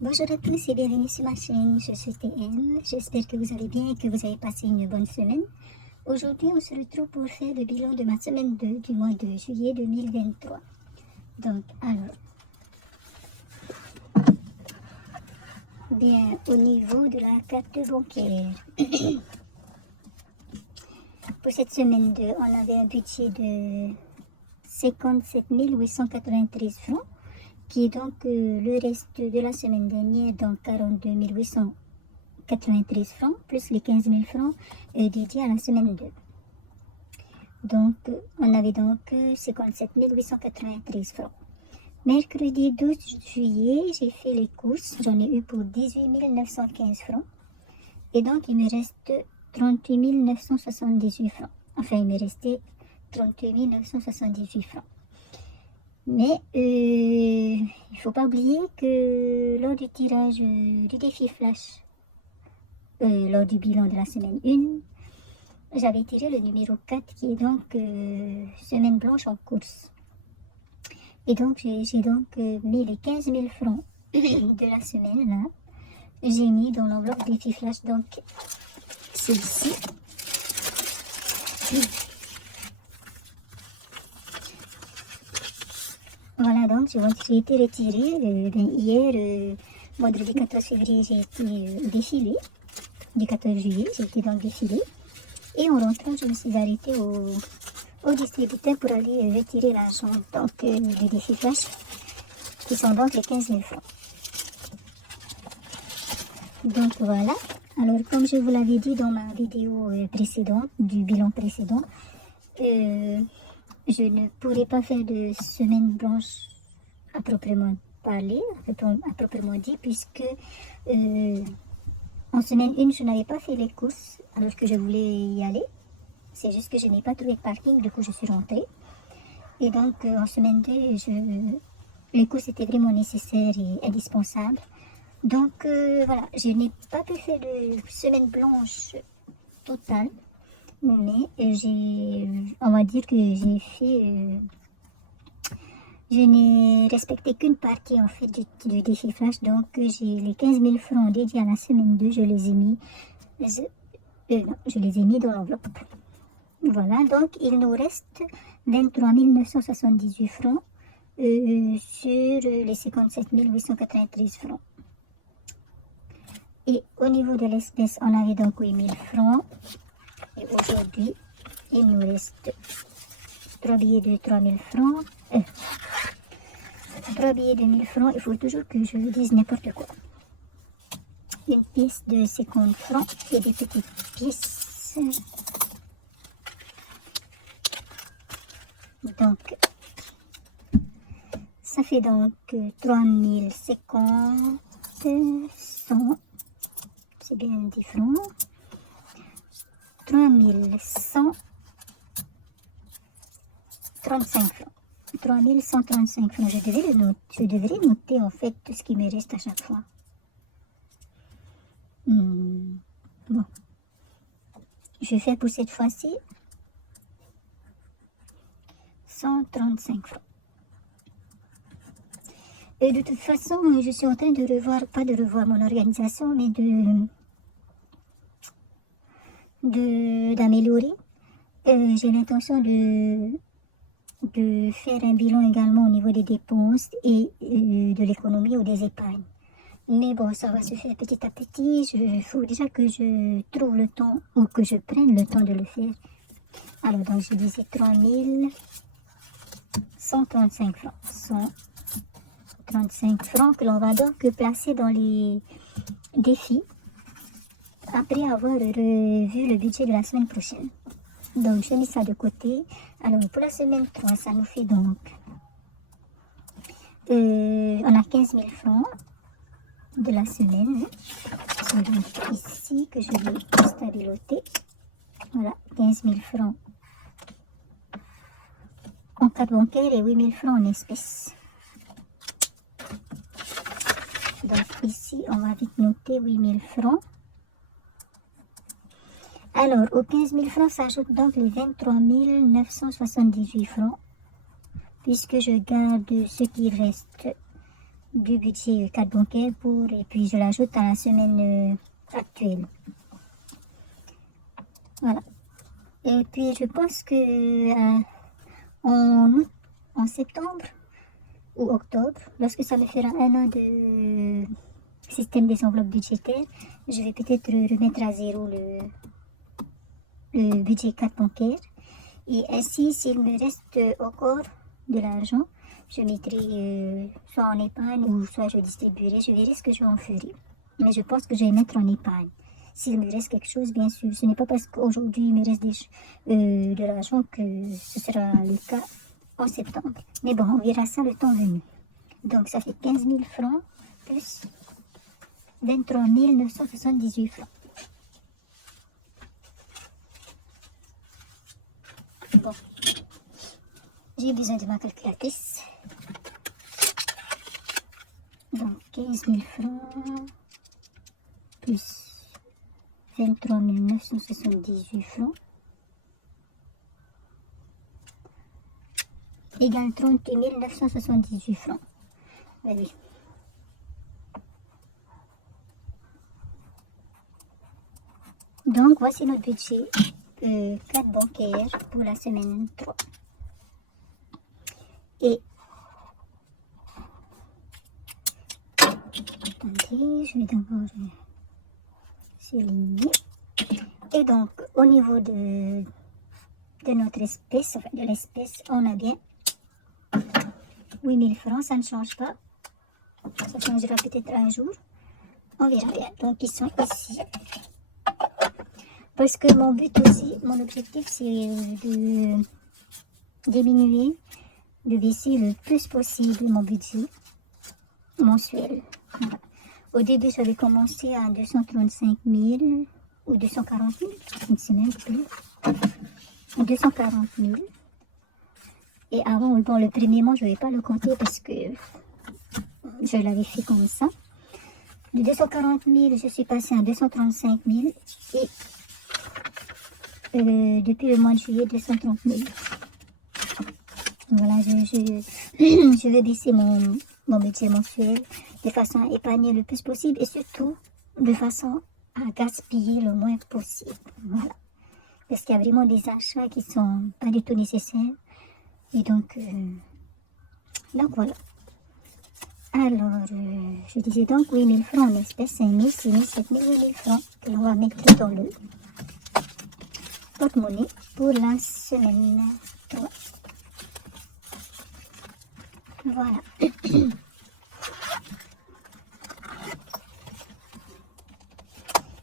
Bonjour à tous et bienvenue sur ma chaîne, je suis TM. J'espère que vous allez bien et que vous avez passé une bonne semaine. Aujourd'hui, on se retrouve pour faire le bilan de ma semaine 2 du mois de juillet 2023. Donc, alors, bien, au niveau de la carte bancaire, pour cette semaine 2, on avait un budget de 57 893 francs, qui est donc le reste de la semaine dernière, donc 42 893 francs, plus les 15 000 francs dédiés à la semaine 2. Donc, on avait donc 57 893 francs. Mercredi 12 juillet, j'ai fait les courses. J'en ai eu pour 18 915 francs. Et donc, il me reste 38 978 francs. Enfin, il me restait 38 978 francs. Mais il ne faut pas oublier que lors du tirage du défi flash, lors du bilan de la semaine 1, j'avais tiré le numéro 4 qui est donc semaine blanche en course. Et donc j'ai donc mis les 15 000 francs de la semaine là. J'ai mis dans l'enveloppe défi flash, donc celle-ci. Voilà, donc j'ai été retirée hier, vendredi 14 février, j'ai été défilée. Du 14 juillet, j'ai été donc défilée. Et en rentrant, je me suis arrêtée au distributeur pour aller retirer l'argent donc du défi flash, qui sont donc les 15 000 francs. Donc voilà. Alors, comme je vous l'avais dit dans ma vidéo précédente, du bilan précédent, je ne pourrais pas faire de semaine blanche à proprement parler, à proprement dit, puisque en semaine 1, je n'avais pas fait les courses alors que je voulais y aller. C'est juste que je n'ai pas trouvé de parking, du coup je suis rentrée. Et donc en semaine 2, les courses étaient vraiment nécessaires et indispensables. Donc voilà, je n'ai pas pu faire de semaine blanche totale. Mais on va dire que j'ai fait, je n'ai respecté qu'une partie en fait du défi flash, donc j'ai les 15 000 francs dédiés à la semaine 2, je les ai mis, je les ai mis dans l'enveloppe. Voilà, donc il nous reste 23 978 francs sur les 57 893 francs. Et au niveau de l'espèce, on avait donc 8 000 francs. Et aujourd'hui, il nous reste 3 billets de 3 000 francs. 3 billets de 1 000 francs. Il faut toujours que je dise n'importe quoi. Une pièce de 50 francs et des petites pièces. Donc, ça fait donc 3 050, 100. C'est bien 10 francs. 3135 francs. 3135 francs. Je devrais noter en fait tout ce qui me reste à chaque fois. Bon. Je fais pour cette fois-ci 135 francs. Et de toute façon, je suis en train de revoir, pas de revoir mon organisation, mais d'améliorer. J'ai l'intention de faire un bilan également au niveau des dépenses et de l'économie ou des épargnes. Mais bon, ça va se faire petit à petit. Il faut déjà que je trouve le temps ou que je prenne le temps de le faire. Alors, donc, je disais 135 francs. 135 francs que l'on va donc placer dans les défis après avoir revu le budget de la semaine prochaine. Donc, je mets ça de côté. Alors, pour la semaine 3, ça nous fait donc... on a 15 000 francs de la semaine. C'est donc ici que je vais stabiloter. Voilà, 15 000 francs en carte bancaire et 8 000 francs en espèces. Donc, ici, on va vite noter 8 000 francs. Alors, aux 15 000 francs s'ajoutent donc les 23 978 francs, puisque je garde ce qui reste du budget carte bancaire et puis je l'ajoute à la semaine actuelle. Voilà. Et puis je pense que en septembre ou octobre, lorsque ça me fera 1 an de système des enveloppes budgétaires, je vais peut-être remettre à zéro le budget carte bancaire. Et ainsi, s'il me reste encore de l'argent, je mettrai soit en épargne ou soit je distribuerai. Je verrai ce que j'en ferai. Mais je pense que je vais mettre en épargne. S'il me reste quelque chose, bien sûr. Ce n'est pas parce qu'aujourd'hui il me reste de l'argent que ce sera le cas en septembre. Mais bon, on verra ça le temps venu. Donc ça fait 15 000 francs plus 23 978 francs. Bon, j'ai besoin de ma calculatrice. Donc 15 000 francs plus 23 978 francs égale 38 978 francs. Ben oui. Donc voici notre budget carte bancaire pour la semaine 3. Et attendez, je vais d'abord souligner. Et donc au niveau de notre espèce, enfin de l'espèce, on a bien 8 000 francs, ça ne change pas. Ça changera peut-être un jour. On verra bien. Donc ils sont ici. Parce que mon but aussi, mon objectif, c'est de diminuer, de baisser le plus possible mon budget mensuel. Voilà. Au début, j'avais commencé à 235 000 ou 240 000, je ne sais même plus. 240 000. Et avant, bon, le premier mois, je ne vais pas le compter parce que je l'avais fait comme ça. De 240 000, je suis passée à 235 000 et depuis le mois de juillet, 230 000. Voilà, je vais baisser mon budget mensuel de façon à épargner le plus possible et surtout de façon à gaspiller le moins possible. Voilà. Parce qu'il y a vraiment des achats qui sont pas du tout nécessaires. Et donc voilà. Alors, je disais donc 8 000 francs en espèces, 5 000, 6 000, 7 000, 8 000 francs que l'on va mettre dans le porte-monnaie pour la semaine 3. Voilà.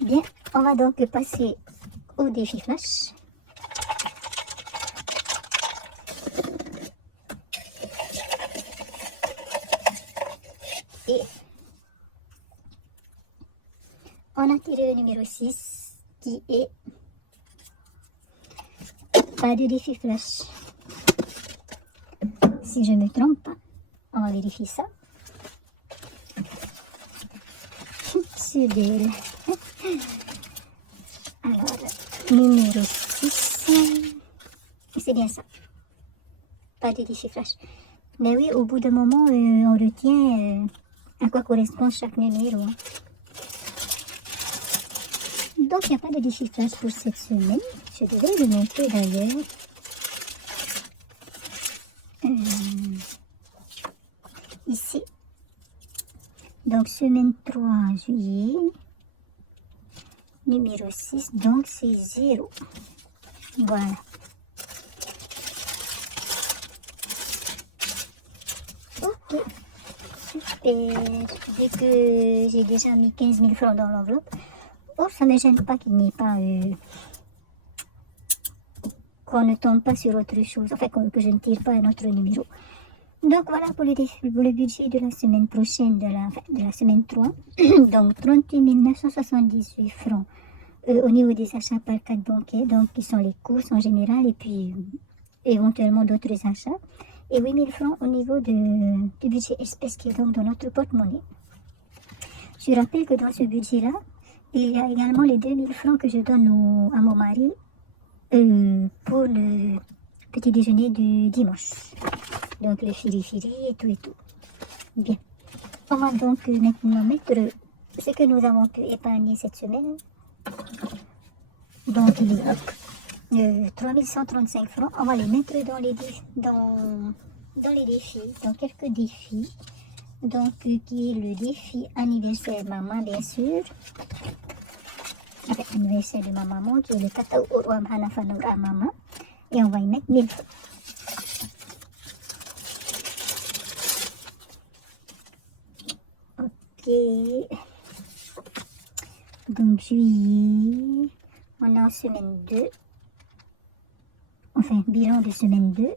Bien, on va donc passer au défi flash. Et on a tiré le numéro 6 qui est pas de défi flash. Si je ne me trompe pas, on va vérifier ça. C'est belle. Alors, numéro 6, c'est bien ça. Pas de défi flash. Mais oui, au bout d'un moment, on retient à quoi correspond chaque numéro. Donc, il n'y a pas de défi flash pour cette semaine. Je devrais le noter d'ailleurs. Ici. Donc, semaine 3 juillet. Numéro 6, donc c'est 0. Voilà. Ok. Super. Vu que j'ai déjà mis 15 000 francs dans l'enveloppe, oh, ça ne me gêne pas qu'il n'y ait pas... qu'on ne tombe pas sur autre chose. Enfin, que je ne tire pas un autre numéro. Donc voilà pour le budget de la semaine prochaine, de la semaine 3. Donc 38 978 francs au niveau des achats par carte bancaire, donc qui sont les courses en général et puis éventuellement d'autres achats. Et 8 000 francs au niveau du budget espèce qui est donc dans notre porte-monnaie. Je rappelle que dans ce budget-là, il y a également les 2 000 francs que je donne à mon mari pour le petit déjeuner du dimanche. Donc le fili-fili et tout et tout. Bien. On va donc maintenant mettre ce que nous avons pu épargner cette semaine. Donc il y a 3135 francs. On va les mettre dans les défis, dans quelques défis. Donc qui est le défi anniversaire maman, bien sûr. Avec l'anniversaire de ma maman, qui est le 14 Urwam Hanafanour à maman. Et on va y mettre 1000 francs. Ok. Donc juillet, on est en semaine 2. Enfin, bilan de semaine 2.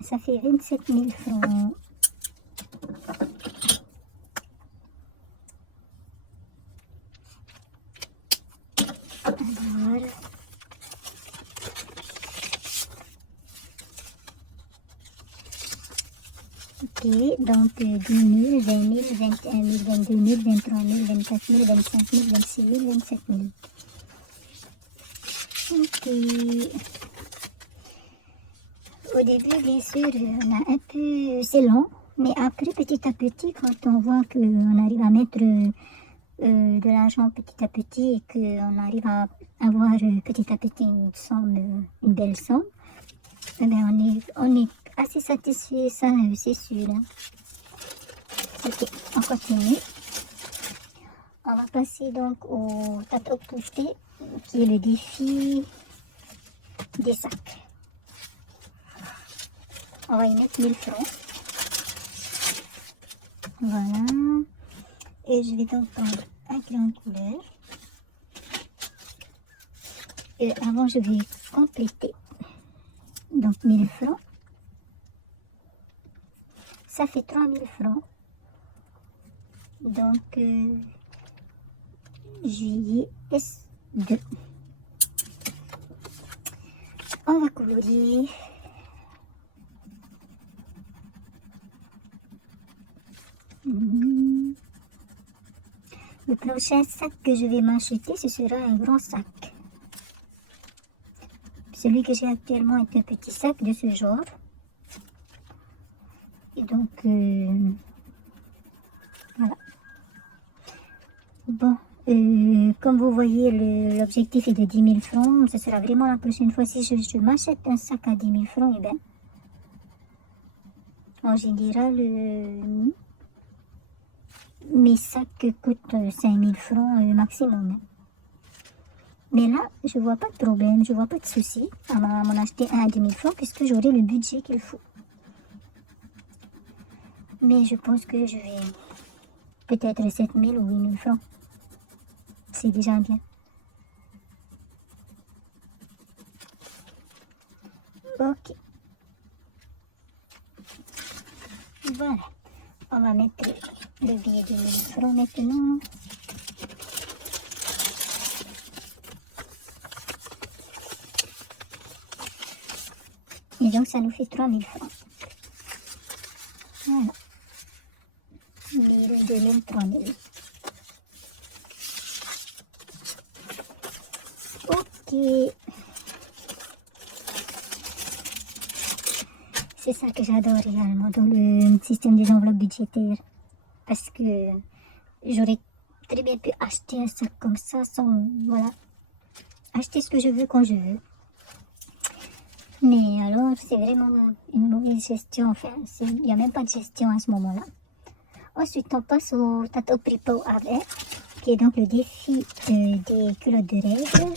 Ça fait 27 000 francs. Voilà. Ok, donc 10 000, 20 000, 21 000, 22 000, 23 000, 24 000, 25 000, 26 000, 27 000. Ok. Au début, bien sûr, on a un peu, c'est long, mais après, petit à petit, quand on voit qu'on arrive à mettre de l'argent petit à petit et qu'on arrive à avoir petit à petit une somme, une belle somme, eh bien, on est assez satisfait, ça, c'est sûr. Hein. Ok, on continue. On va passer donc au tatou pousté, qui est le défi des sacs. On va y mettre 1000 francs. Voilà. Et je vais donc prendre un crayon de couleur. Et avant, je vais compléter. Donc 1000 francs. Ça fait 3000 francs. Donc, juillet S2. On va colorier. Le prochain sac que je vais m'acheter, ce sera un grand sac. Celui que j'ai actuellement est un petit sac de ce genre. Et donc, voilà. Bon, comme vous voyez, l'objectif est de 10 000 francs. Ce sera vraiment la prochaine fois. Si je m'achète un sac à 10 000 francs, eh bien, en général, mes sacs coûtent 5 000 francs maximum. Mais là, je vois pas de problème, je vois pas de souci à m'en acheter un à 10 000 francs puisque j'aurai le budget qu'il faut. Mais je pense que je vais peut-être 7 000 ou 8 000 francs. C'est déjà bien. Ok. Voilà. On va mettre le billet de 1000 francs maintenant. Et donc, ça nous fait 3000 francs. Voilà. 1000, 2000, 3000. Ok. C'est ça que j'adore réellement dans le système des enveloppes budgétaires. Parce que j'aurais très bien pu acheter un sac comme ça sans, voilà, acheter ce que je veux quand je veux. Mais alors, c'est vraiment une mauvaise gestion. Enfin, il n'y a même pas de gestion à ce moment-là. Ensuite, on passe au tatou pripo avec, qui est donc le défi des culottes de règles.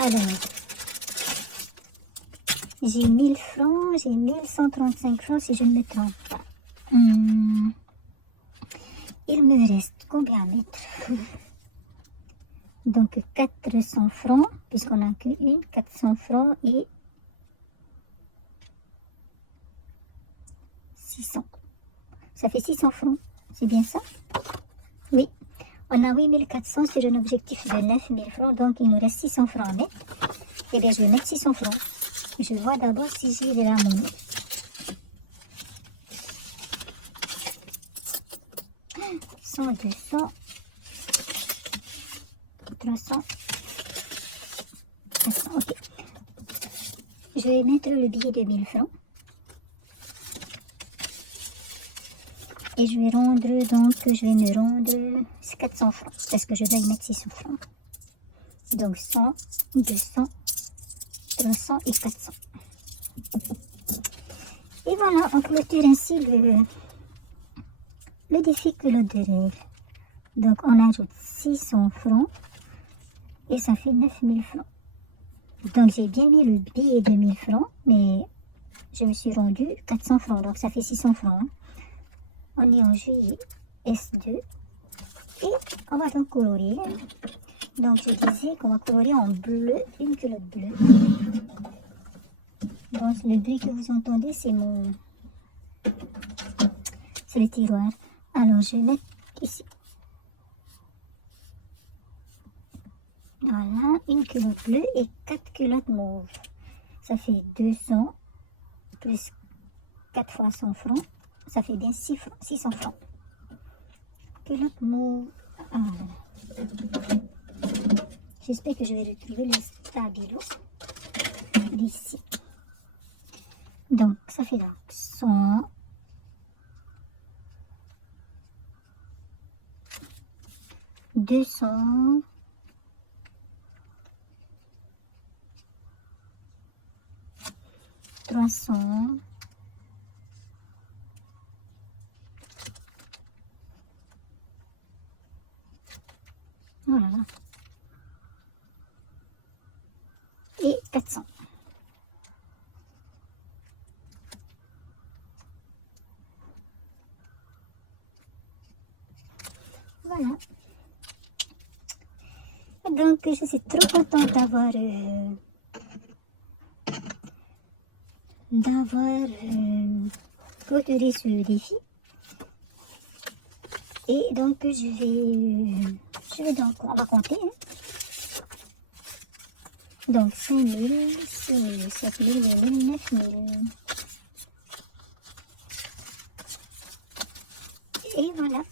Alors, j'ai 1000 francs, j'ai 1135 francs si je ne me trompe pas. Il me reste combien à mettre? Donc 400 francs, puisqu'on n'a qu'une, 400 francs et 600. Ça fait 600 francs, c'est bien ça? Oui. On a 8400 sur un objectif de 9000 francs, donc il nous reste 600 francs à mettre. Eh bien, je vais mettre 600 francs. Je vois d'abord si j'ai de la monnaie. 100, 200, 300, 400, ok. Je vais mettre le billet de 1000 francs. Et je vais rendre, donc je vais me rendre 400 francs. Parce que je vais y mettre 600 francs. Donc 100, 200, 300 et 400. Et voilà, on clôture ainsi le défi culotte de règle. Donc on ajoute 600 francs et ça fait 9000 francs. Donc j'ai bien mis le billet de 1000 francs, mais je me suis rendu 400 francs, donc ça fait 600 francs. Hein. On est en juillet S2 et on va donc colorer. Donc je disais qu'on va colorer en bleu, une culotte bleue. Donc le bruit que vous entendez, c'est le tiroir. Alors je vais mettre ici. Voilà, une culotte bleue et 4 culottes mauves. Ça fait 200 plus 4 fois 100 francs. Ça fait bien 600 francs. Culotte mauve. Voilà. J'espère que je vais retrouver le stabilo d'ici. Donc, ça fait donc 100. 200. 300. Voilà. Et 400. Voilà. Donc, je suis trop contente d'avoir clôturé ce défi. Et donc, je vais donc, on va compter. Hein. Donc, 5000, 6000, 7000, 8000, 9000. Et voilà.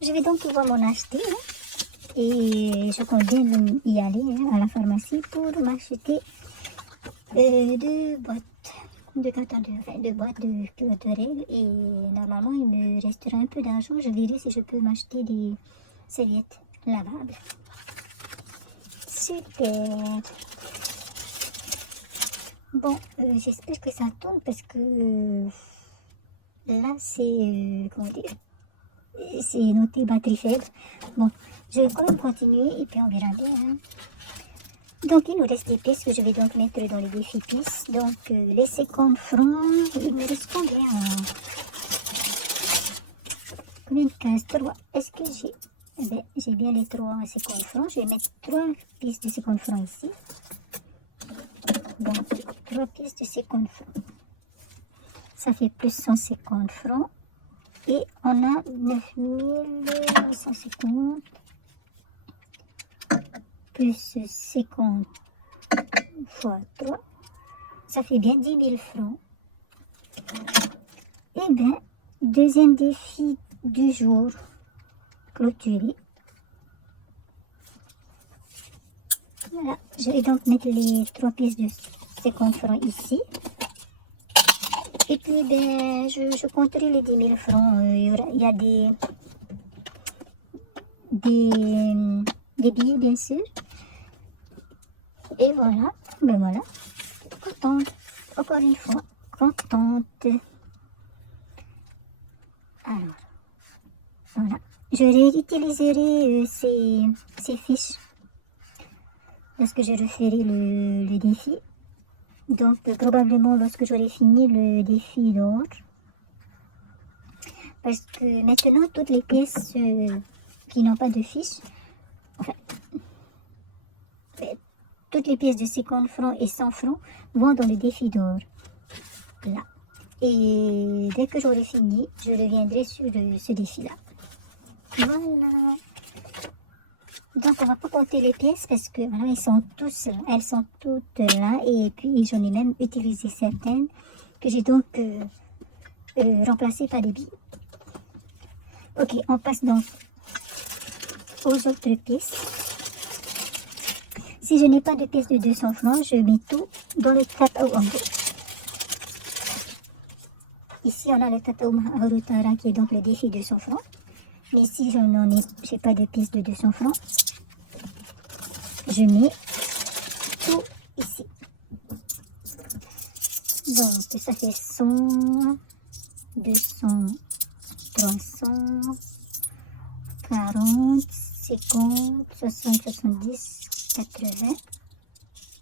Je vais donc pouvoir m'en acheter. Hein. Et je compte bien y aller à la pharmacie pour m'acheter deux boîtes de carton de boîtes de culottes de règles. Et normalement, il me restera un peu d'argent. Je verrai si je peux m'acheter des serviettes lavables. Super. Bon, j'espère que ça tourne parce que là, c'est, comment dire, c'est noté batterie faible. Bon, je vais quand même continuer et puis on verra bien. Hein. Donc, il nous reste des pièces que je vais donc mettre dans les défis pièces. Donc, les 50 francs, il me reste combien? Combien de cases? 3. Est-ce que j'ai... Eh bien, j'ai bien les 3 à 50 francs. Je vais mettre 3 pièces de 50 francs ici. Donc, 3 pièces de 50 francs. Ça fait plus 150 francs. Et on a 9850 plus 50 fois 3. Ça fait bien 10 000 francs. Et bien, deuxième défi du jour clôturé. Voilà, je vais donc mettre les 3 pièces de 50 francs ici. Et puis, ben, je compterai les 10 000 francs. Il y a des billets, bien sûr. Et voilà, ben voilà. Contente, encore une fois, contente. Alors, voilà. Je réutiliserai ces fiches lorsque je referai le défi. Donc, probablement lorsque j'aurai fini le défi d'or. Parce que maintenant, toutes les pièces qui n'ont pas de fiches, enfin, toutes les pièces de 50 francs et 100 francs vont dans le défi d'or. Là. Et dès que j'aurai fini, je reviendrai sur ce défi-là. Voilà. Donc, on va pas compter les pièces parce que voilà, elles sont toutes là. Et puis, j'en ai même utilisé certaines que j'ai donc remplacées par des billets. Ok, on passe donc aux autres pièces. Si je n'ai pas de pièces de 200 francs, je mets tout dans le trap en haut. Ici, on a le Tatao Maharutara qui est donc le défi de 200 francs. Mais si je n'ai pas de pièces de 200 francs, je mets tout ici. Donc, ça fait 100, 200, 300, 40, 50, 60, 70, 80,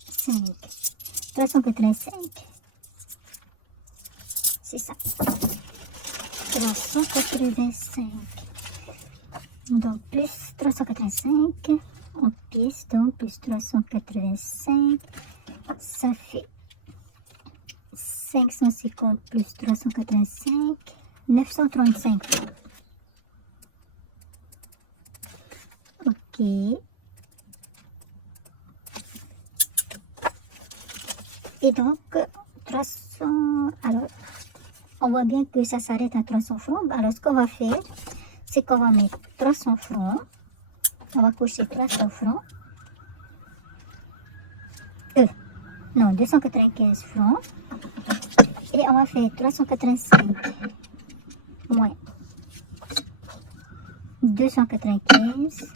5, 385. C'est ça. 385. Donc, plus 385 en pièces, donc plus 385, ça fait 550 plus 385, 935. Ok. Et donc, 300, alors, on voit bien que ça s'arrête à 300 francs. Alors, ce qu'on va faire, c'est qu'on va mettre 300 francs. On va cocher 300 francs. Non, 295 francs. Et on va faire 385 moins 295.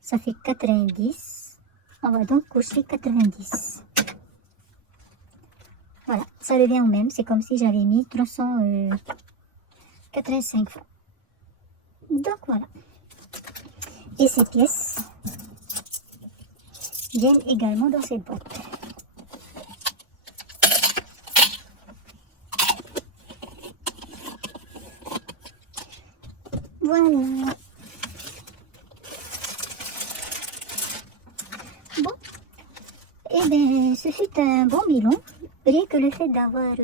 Ça fait 90. On va donc cocher 90. Voilà, ça revient au même. C'est comme si j'avais mis 385 francs. Donc voilà. Et ces pièces viennent également dans cette boîte. Voilà. Bon. Eh bien, ce fut un bon bilan. Rien que le fait d'avoir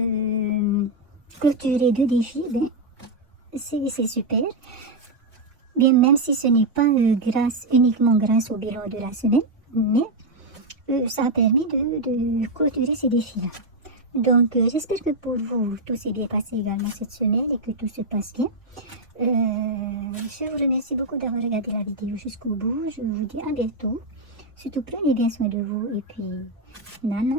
clôturé 2 défis, ben, c'est super. Bien, même si ce n'est pas uniquement grâce au bilan de la semaine, mais ça a permis de clôturer ces défis-là. Donc, j'espère que pour vous, tout s'est bien passé également cette semaine et que tout se passe bien. Je vous remercie beaucoup d'avoir regardé la vidéo jusqu'au bout. Je vous dis à bientôt. Surtout, prenez bien soin de vous et puis, Nana.